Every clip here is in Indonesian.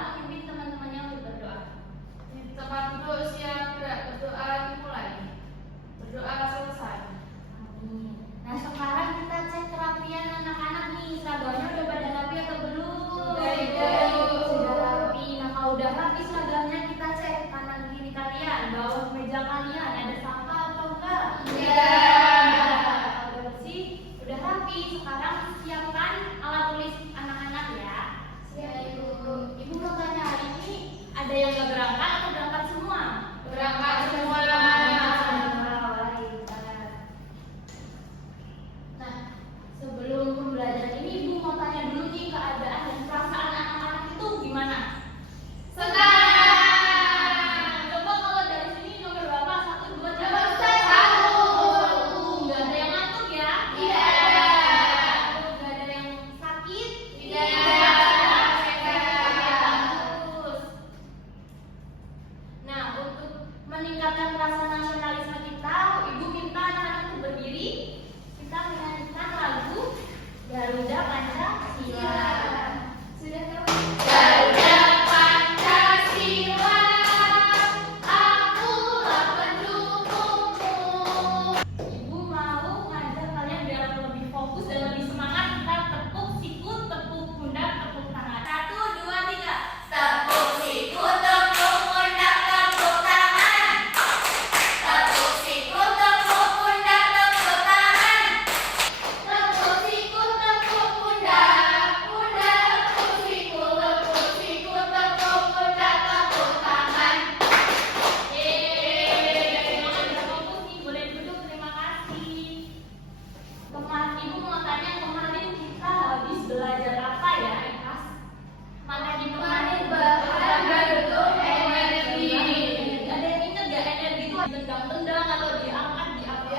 memimpin teman-temannya untuk berdoa. Tempat duduk siap gerak, berdoa dimulai, berdoa selesai. Amin. Nah sekarang kita cek kerapian anak-anak nih. Seragamnya udah pada rapi atau belum? Sudah rapi. Nah kalau udah rapi seragamnya kita cek kanan kiri kalian, bawah meja kalian ada sampah atau enggak? Iya. Kalau udah bersih, udah rapi. Sekarang siapkan alat tulis anak-anak ya. Ibu mau tanya hari ini ada yang nggak berangkat atau berangkat semua? Berangkat semua. Nah, sebelum pembelajaran ini Ibu mau tanya dulu nih keadaan dan perasaan anak-anak itu gimana? Senang. Coba kalau dari sini nomor berapa? 1, 2, 3. Nomor 1. Nggak ada yang ngantuk ya? Tidak. Nggak ada yang sakit? Tidak. Bagus. Nah, untuk meningkatkan rasa nasionalisme kita, Ibu minta anak-anak itu berdiri. Kita menyanyikan lagu Garuda Pancasila. Sudah tahu? Garuda Pancasila, akulah pendukungmu. Ibu mau ngajak kalian biar lebih fokus dan lebih semangat. Kita tepuk sikut, tepuk pundak, tepuk tangan. 1, 2, 3. Tepuk sikut, tepuk pundak, tepuk tangan. Tepuk sikut, tepuk pundak, tepuk tangan. Tepuk sikut, tepuk pundak, tepuk sikut, tepuk pundak, tepuk tangan. Jangan fokus nih, boleh duduk. Terima kasih. Ibu mau tanya kemarin kita habis belajar apa ya, Ikas? Materi kemarin Bahan gedung energi. Ada yang ingat nggak energi itu ditendang-tendang atau diangkat, diangkat?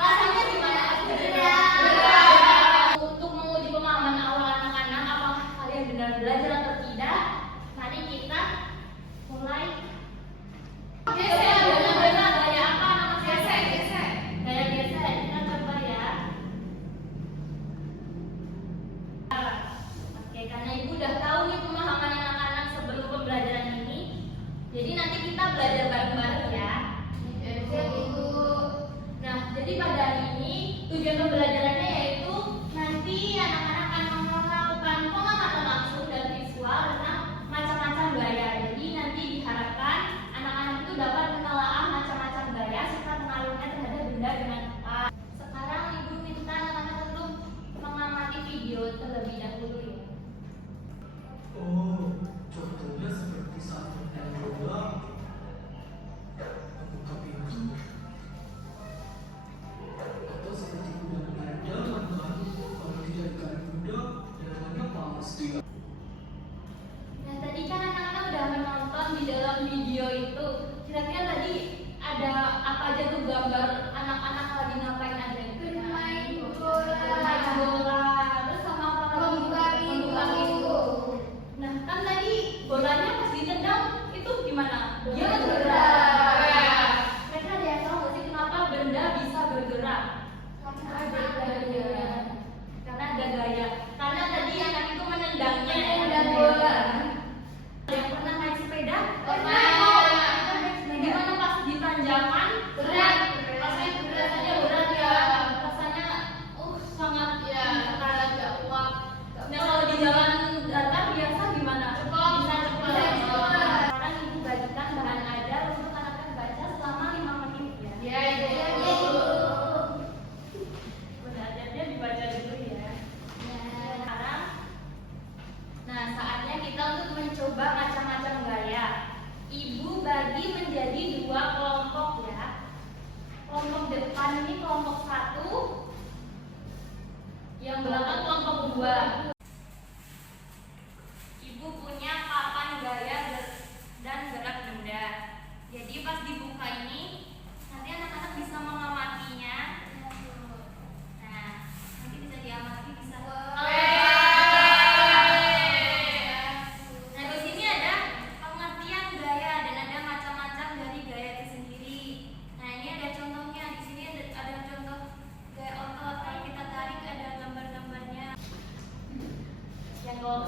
Rasanya gimana? Berat. Untuk menguji pemahaman awal anak-anak, apakah kalian benar belajar atau tidak? Mari kita mulai. Gaya apa? Gesek, gesek. Gaya gesek. Kita coba ya. Oke, karena Ibu udah tahu nih pemahaman anak-anak sebelum pembelajaran ini. Jadi nanti kita belajar bareng-bareng ya. Nah, jadi pada hari ini tujuan pembelajarannya yaitu nanti anak-anak akan melakukan pengamatan langsung dan visual tentang macam-macam gaya. Jadi nanti diharapkan anak-anak itu dapat menelaah macam-macam gaya serta pengaruhnya terhadap benda dengan tepat. Sekarang Ibu minta anak-anak untuk mengamati video terlebih dahulu ya. Oh, contohnya seperti saat bermain bola. Membuka pintu. Atau seperti kuda berjalan kan? Kalau tidak ikan kuda, jalannya panas dia. Nah tadi kan anak-anak udah menonton di dalam video itu. Kira-kira tadi ada apa aja tuh gambar anak-anak lagi ngapain aja itu? Bermain bola. Bermain bola. Terus sama apa lagi? Membuka pintu. Nah kan tadi bolanya pas ditendang itu gimana? Dia Bergerak. bergerak. Mereka ada yang tahu nggak sih kenapa benda bisa bergerak? Karena ada gaya. Karena ada gaya. Karena tadi anak itu menendangnya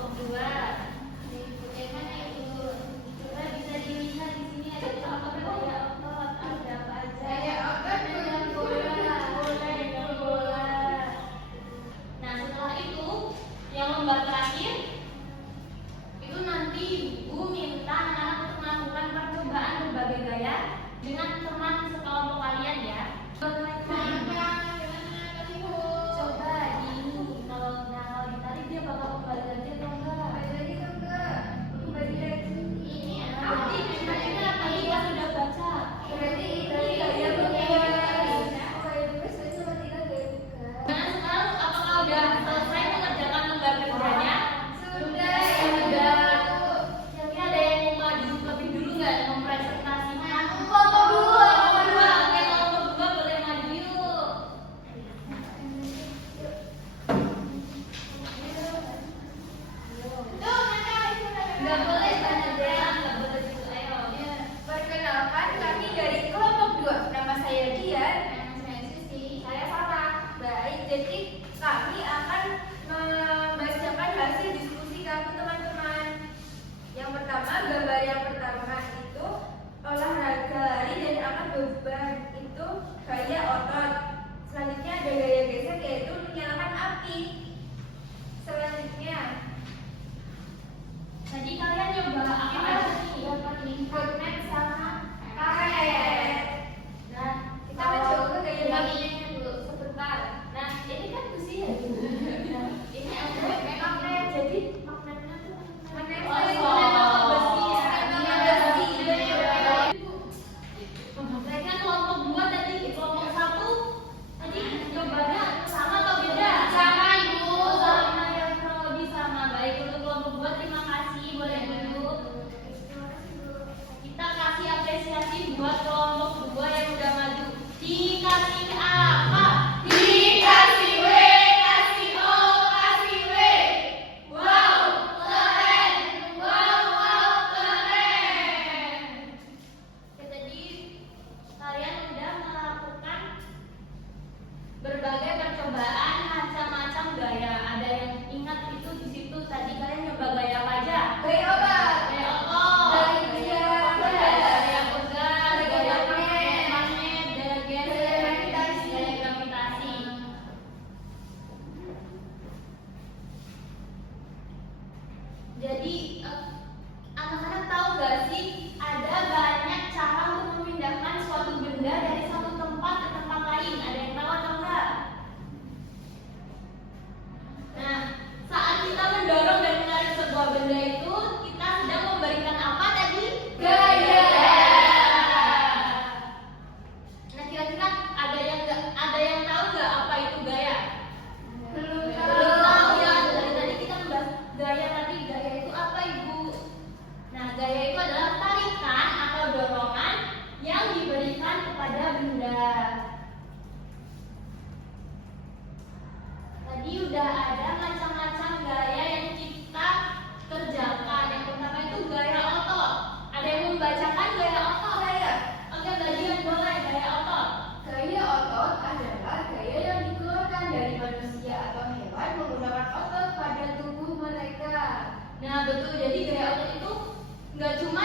kelompok 2. Bagaimana Ibu? Coba bisa dilihat di sini ada apa gaya otot, ada apa aja. Gaya otot dan bola, boleh dan bola. Nah setelah itu yang lomba terakhir itu nanti ibu minta anak-anak untuk melakukan percobaan berbagai gaya dengan teman sekelompok kalian ya. Coba ini kalau ditarik dia bakal kembali lagi atau enggak? Ini Nanti kita tadi pas sudah baca. berarti Berarti gaya berbuka. Nah sekarang apakah udah selesai mengerjakan lembar kerjanya? Sudah. Kira-kira ada yang mau maju lebih dulu nggak mempresentasikan? Kelompok dua. Oke, kelompok 2 boleh maju yuk. Nggak boleh banyak jalan, nggak boleh gitu. Ayo. Perkenalkan, kami dari kelompok 2. Nama saya Dian. Saya Farah. Baik, jadi kami akan membacakan hasil diskusi kami teman-teman. Yang pertama, gambar yang pertama itu olahraga lari dan angkat beban, itu gaya otot. Selanjutnya ada gaya gesek, yaitu menyalakan api. Selanjutnya Tadi kalian nyoba apa aja nih? footmat sama karet. Nah, Kita mencoba gaya bagiannya bagiannya dulu sebentar. Nah, ini kan besi ya. Nah, ini magnet. Jadi magnetnya tuh Magnet. menempel ke besi ya. Menempel ke besi. Mereka kelompok 2 tadi, kelompok 1 tadi nyobanya sama atau beda? Sama, Ibu. Sama ya, kurang lebih sama. Baik, untuk kelompok 2 terima kasih, boleh duduk. Kita kasih apresiasi buat kelompok 2 yang udah maju. Dikasih apa? Dikasih W, kasih O, kasih W. Wow, keren. Wow, keren. Oke, tadi kalian udah melakukan berbagai percobaan macam-macam gaya. Ada yang ingat itu di situ tadi kalian nyoba gaya apa aja? Gaya obat. Gaya otot, Gaya pegang, gaya magnet, gaya gesek, gravitasi. gaya gravitasi. Jadi anak-anak tahu gak sih ada banyak cara untuk memindahkan suatu benda dari satu tempat ke tempat lain. Ada yang tahu atau enggak? Nah, saat kita mendorong dan menarik sebuah benda itu, kita sedang memberikan apa tadi? Gaya. Nah, kira-kira ada yang tahu nggak apa itu gaya? Belum Belum tahu ya. Dari tadi kita membahas gaya tadi. Gaya itu apa, Ibu? Nah, gaya itu adalah tarikan atau dorongan yang diberikan kepada benda. Tadi udah ada macam-macam gaya yang kita kerjakan. Yang pertama itu gaya otot. Ada yang membacakan gaya otot? Saya. Oke, bagian boleh gaya otot. Gaya otot adalah gaya yang dikeluarkan dari manusia atau hewan menggunakan otot pada tubuh mereka. Nah, betul. Jadi gaya otot itu nggak cuma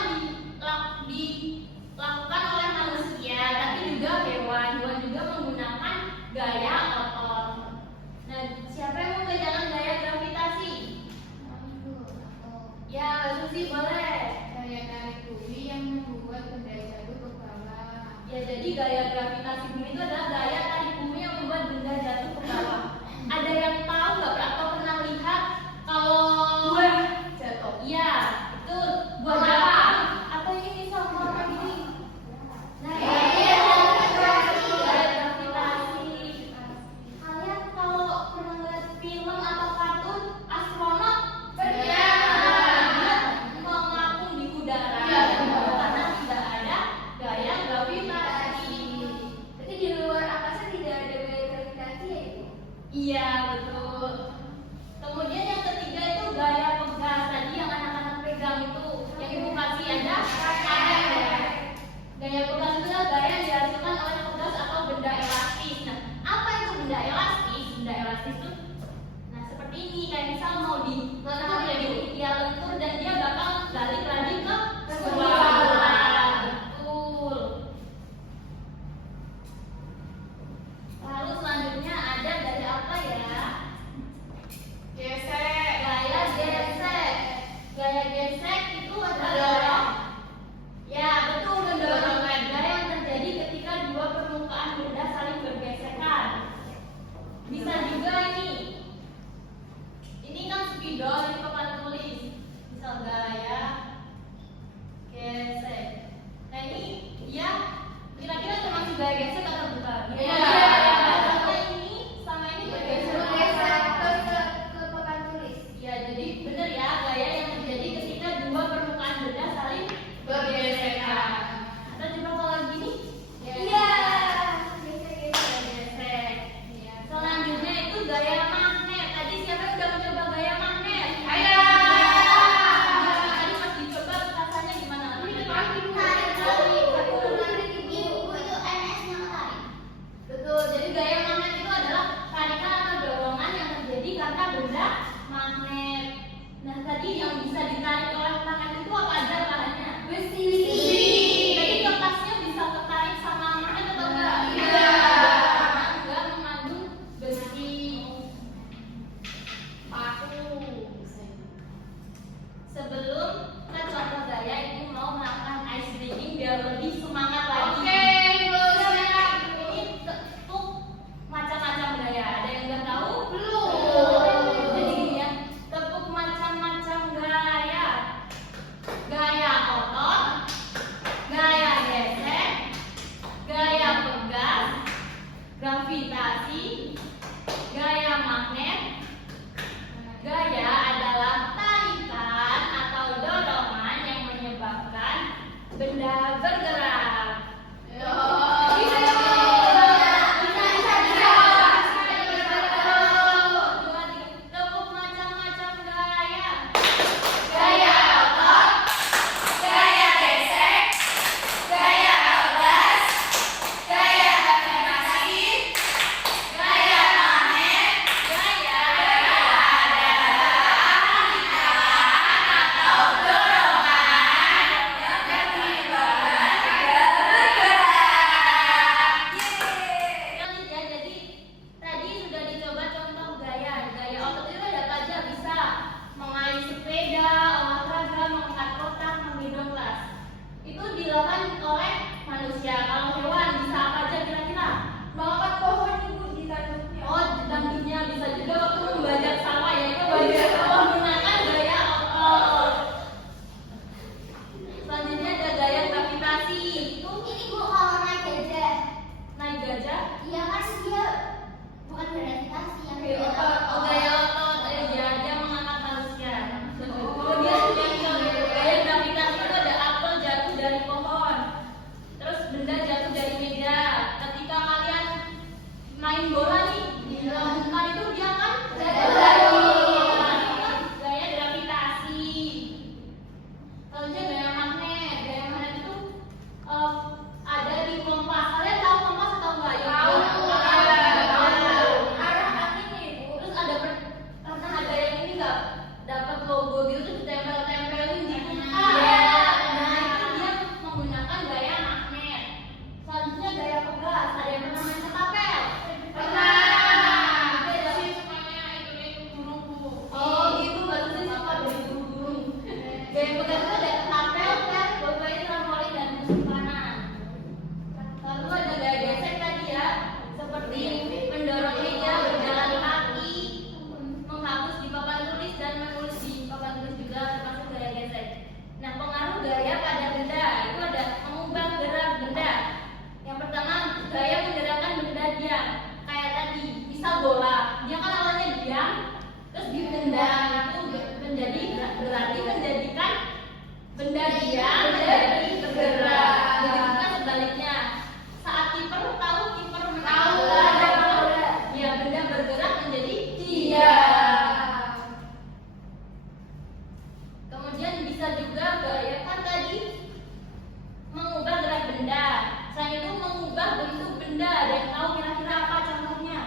dilakukan oleh manusia, tapi juga hewan. Hewan juga menggunakan gaya otot. Nah, siapa yang membedakan gaya gravitasi? Ya, Mbak Susi boleh. Gaya tarik bumi yang membuat benda jatuh ke bawah. Ya, jadi gaya gravitasi bumi itu adalah gaya tarik bumi yang membuat benda jatuh ke bawah. Ada yang tahu nggak atau pernah lihat kalau Buah jatuh. iya, itu buah apa? Atau ini misal warna gini. Nah, Gaya gravitasi. gaya gravitasi. Kalian kalau pernah lihat film atau kartun astronot Pernah. dia mengapung di udara Iya. karena tidak ada gaya gravitasi. Berarti di luar bisa juga gaya kan tadi mengubah gerak benda. Selain itu mengubah bentuk benda. Ada yang tahu kira-kira apa contohnya?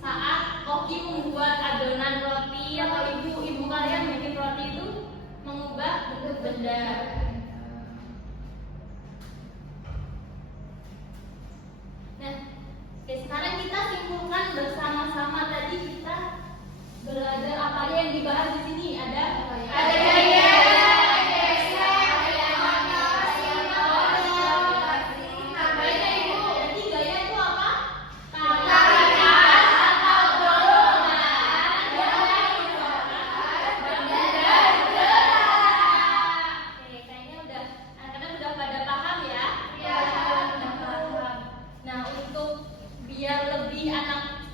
Saat Oki membuat adonan roti atau ibu kalian bikin roti itu mengubah bentuk benda. Nah, oke, sekarang kita simpulkan bersama-sama. Tadi kita belajar apa aja yang dibahas di sini. Ada gaya,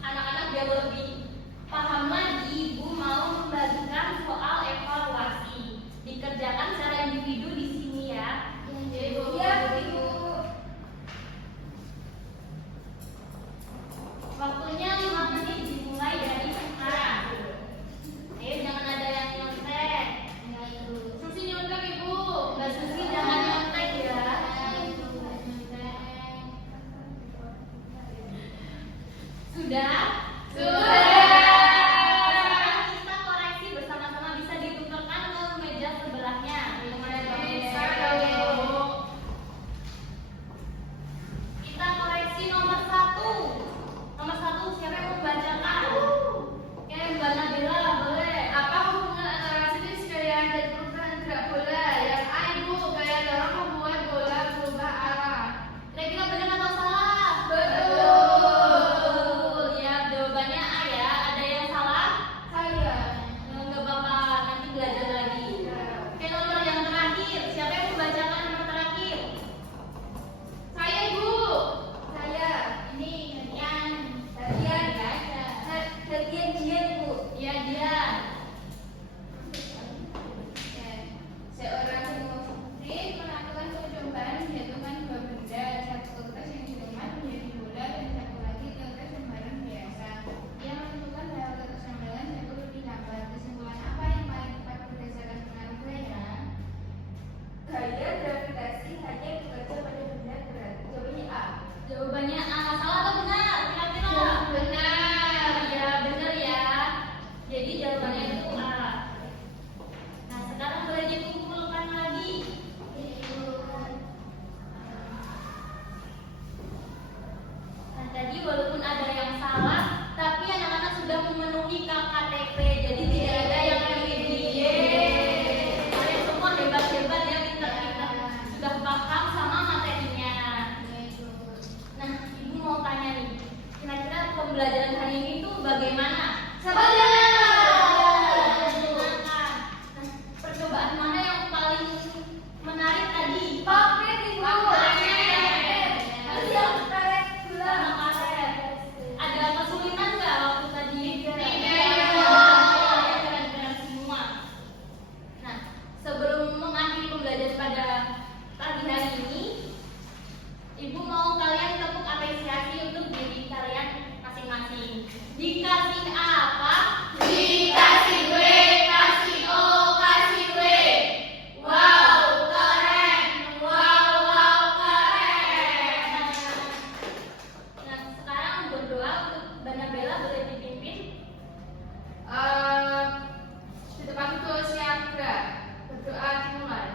anak-anak biar lebih paham lagi, Ibu mau membagikan soal evaluasi. Dikerjakan secara individu di sini ya. Iya, Ibu. Waktunya 5 menit dimulai dari sekarang. Jangan ada yang nyontek. Susi nyontek Ibu. Mbak Susi jangan nyontek ya. Sudah? Sekarang kita koreksi bersama-sama, bisa ditukarkan ke meja sebelahnya. Kita koreksi nomor 1. Nomor 1 siapa yang membacakan? Oke, Mbak Nabila boleh. Apa hubungan antara jenis gaya dan perubahan gerak bola? Yang A, Ibu, gaya dorong membuat bola berubah arah. Kira-kira benar atau salah? Betul. Ya, jawabannya A ya. Ada yang salah? Saya. Enggak apa-apa, nanti belajar lagi. Oke, nomor yang terakhir. Siapa yang membacakan nomor terakhir? Saya, Ibu. Saya. Ini Dian. Dian. Dian, Bu. Iya, Dian. Seorang putri melakukan percobaan menjatuhkan dua benda, satu kertas yang dikemas menjadi bola dan satu lagi kertas lembaran biasa. Ia menentukan bahwa kertas lembaran jatuh lebih lambat. Kesimpulan apa yang paling tepat berdasarkan pengaruh gaya? Gaya gravitasi hanya bekerja pada benda berat. Jawabannya A. Jawabannya A. Salah atau benar? Kira-kira. Benar. Ya, benar ya. Jadi jawabannya itu A. Nah, sekarang boleh dikumpulkan lagi. Nah, tadi walaupun ada yang salah, tapi anak-anak sudah memenuhi KKTP. Jadi tidak ada yang ini. Kalian semua hebat-hebat ya, pintar-pintar. Sudah paham sama materinya. Nah, Ibu mau tanya nih, kira-kira pembelajaran hari ini tuh bagaimana? Nah, percobaan mana yang paling menarik tadi? Konkret, Ibu. Harus yang karet gula. Ada kesulitan nggak waktu tadi? Keren-keren semua. Nah, sebelum mengakhiri pembelajaran pada pagi hari ini, Ibu mau kalian tepuk apresiasi untuk diri kalian masing-masing. Dikasih apa? Dikasih B, kasih O, kasih W. Wow, keren. Wow, keren. Nah, sekarang berdoa untuk Mbak Nabila, boleh dipimpin. Di depan betul siap gerak. Berdoa dimulai.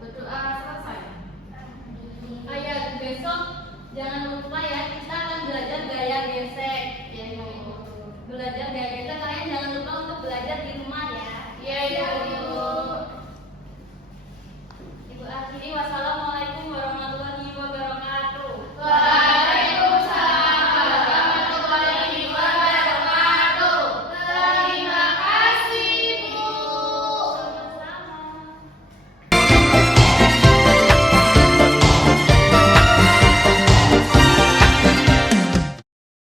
Berdoa selesai. Oh ya, besok jangan lupa ya, kita akan belajar gaya gesek. Ya, belajar gaya gesek, kalian jangan lupa untuk belajar di rumah ya. Iya, Ibu.